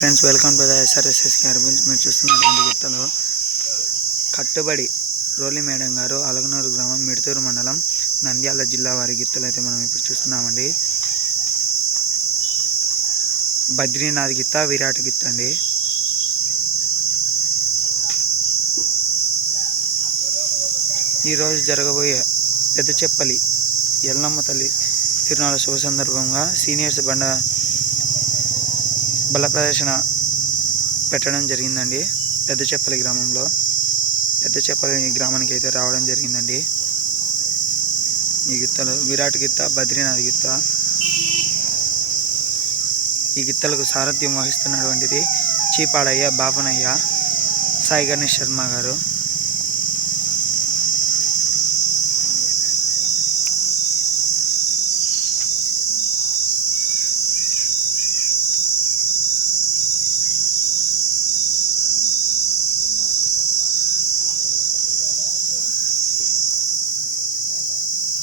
Friends welcome to the SRSS క్యారబిన్స్ మీరు చూస్తున్నటువంటి గిత్తలో కట్టుబడి రోలి మేడం గారు అలగనూరు గ్రామం మిడతూరు మండలం నంద్యాల జిల్లా వారి గిత్తలు అయితే మనం ఇప్పుడు చూస్తున్నామండి. బద్రీనాథ్ గిత్త విరాట్ గిత్త అండి. ఈరోజు జరగబోయే పెద్ద చెప్పలి ఎల్లమ్మ తల్లి తిరునాళ్ళ శుభ సందర్భంగా సీనియర్స్ బండ బల ప్రదర్శన పెట్టడం జరిగిందండి. పెద్ద చెప్పలి గ్రామంలో పెద్ద చెప్పలి గ్రామానికి అయితే రావడం జరిగిందండి. ఈ గిత్తలు విరాట్ గిత్త బద్రీనాథ్ గిత్త ఈ గిత్తలకు సారథ్యం వహిస్తున్నటువంటిది చీపాడయ్య బాపనయ్య సాయి గణేష్ శర్మ గారు.